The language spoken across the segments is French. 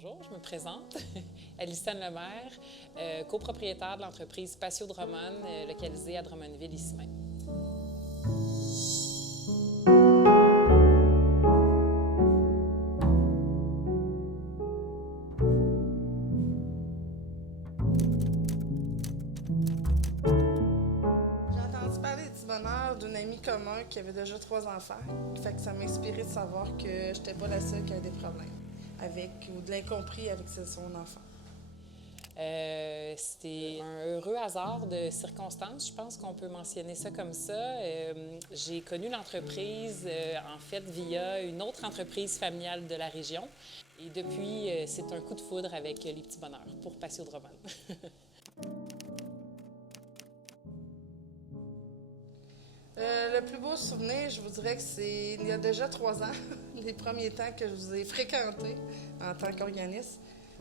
Bonjour, je me présente. Alicenne Lemaire, copropriétaire de l'entreprise Patio Drummond, localisée à Drummondville, ici même. J'ai entendu parler du bonheur d'une amie commune qui avait déjà 3 enfants. Fait que ça m'a inspiré de savoir que j'étais pas la seule qui avait des problèmes avec ou de l'incompris avec son enfant. C'était un heureux hasard de circonstances, je pense qu'on peut mentionner ça comme ça. J'ai connu l'entreprise, en fait, via une autre entreprise familiale de la région. Et depuis, c'est un coup de foudre avec les petits bonheurs pour Patio Drummond. Le plus beau souvenir, je vous dirais que c'est il y a déjà 3 ans, les premiers temps que je vous ai fréquenté en tant qu'organisme.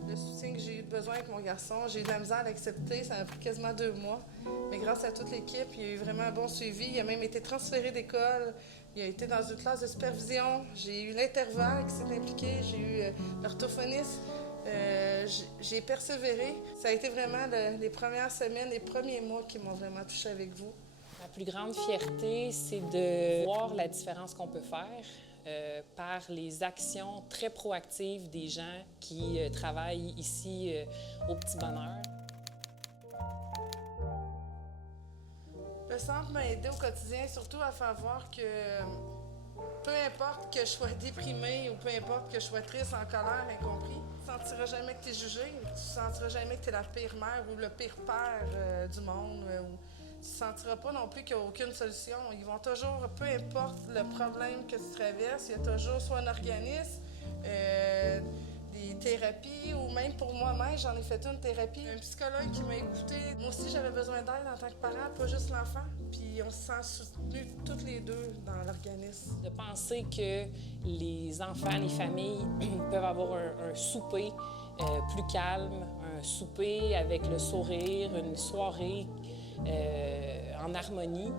Le soutien que j'ai eu besoin avec mon garçon, j'ai eu de la misère à l'accepter, ça a pris quasiment 2 mois. Mais grâce à toute l'équipe, il y a eu vraiment un bon suivi. Il a même été transféré d'école, il a été dans une classe de supervision. J'ai eu l'intervalle qui s'est impliqué, j'ai eu l'orthophoniste. J'ai persévéré. Ça a été vraiment les premières semaines, les premiers mois qui m'ont vraiment touchée avec vous. Ma plus grande fierté, c'est de voir la différence qu'on peut faire par les actions très proactives des gens qui travaillent ici au Petit Bonheur. Le centre m'a aidé au quotidien, surtout à faire voir que peu importe que je sois déprimée ou peu importe que je sois triste, en colère, incompris, tu ne sentiras jamais que tu es jugé, tu ne sentiras jamais que tu es la pire mère ou le pire père du monde. Tu ne sentiras pas non plus qu'il n'y a aucune solution. Ils vont toujours, peu importe le problème que tu traverses, il y a toujours soit un organisme, des thérapies, ou même pour moi-même, j'en ai fait une thérapie. Un psychologue qui m'a écouté. Moi aussi, j'avais besoin d'aide en tant que parent, pas juste l'enfant. Puis on se sent soutenus toutes les deux dans l'organisme. De penser que les enfants, les familles peuvent avoir un souper plus calme, un souper avec le sourire, une soirée en harmonie,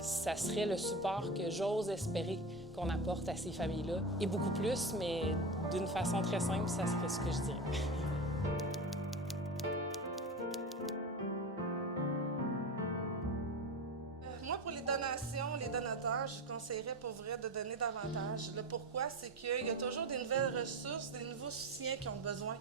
ça serait le support que j'ose espérer qu'on apporte à ces familles-là. Et beaucoup plus, mais d'une façon très simple, ça serait ce que je dirais. Moi, pour les donations, les donateurs, je conseillerais pour vrai de donner davantage. Le pourquoi, c'est qu'il y a toujours des nouvelles ressources, des nouveaux soutiens qui ont besoin.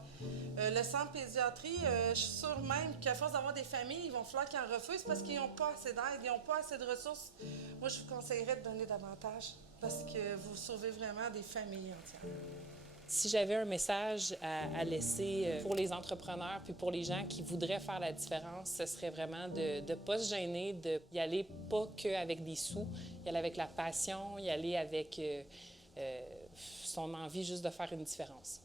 Le centre pédiatrie, je suis sûre même qu'à force d'avoir des familles, ils vont falloir qu'ils en refusent parce qu'ils n'ont pas assez d'aide, ils n'ont pas assez de ressources. Moi, je vous conseillerais de donner davantage parce que vous sauvez vraiment des familles entières. Si j'avais un message à laisser pour les entrepreneurs puis pour les gens qui voudraient faire la différence, ce serait vraiment de ne pas se gêner, d'y aller pas qu'avec des sous, y aller avec la passion, y aller avec son envie juste de faire une différence.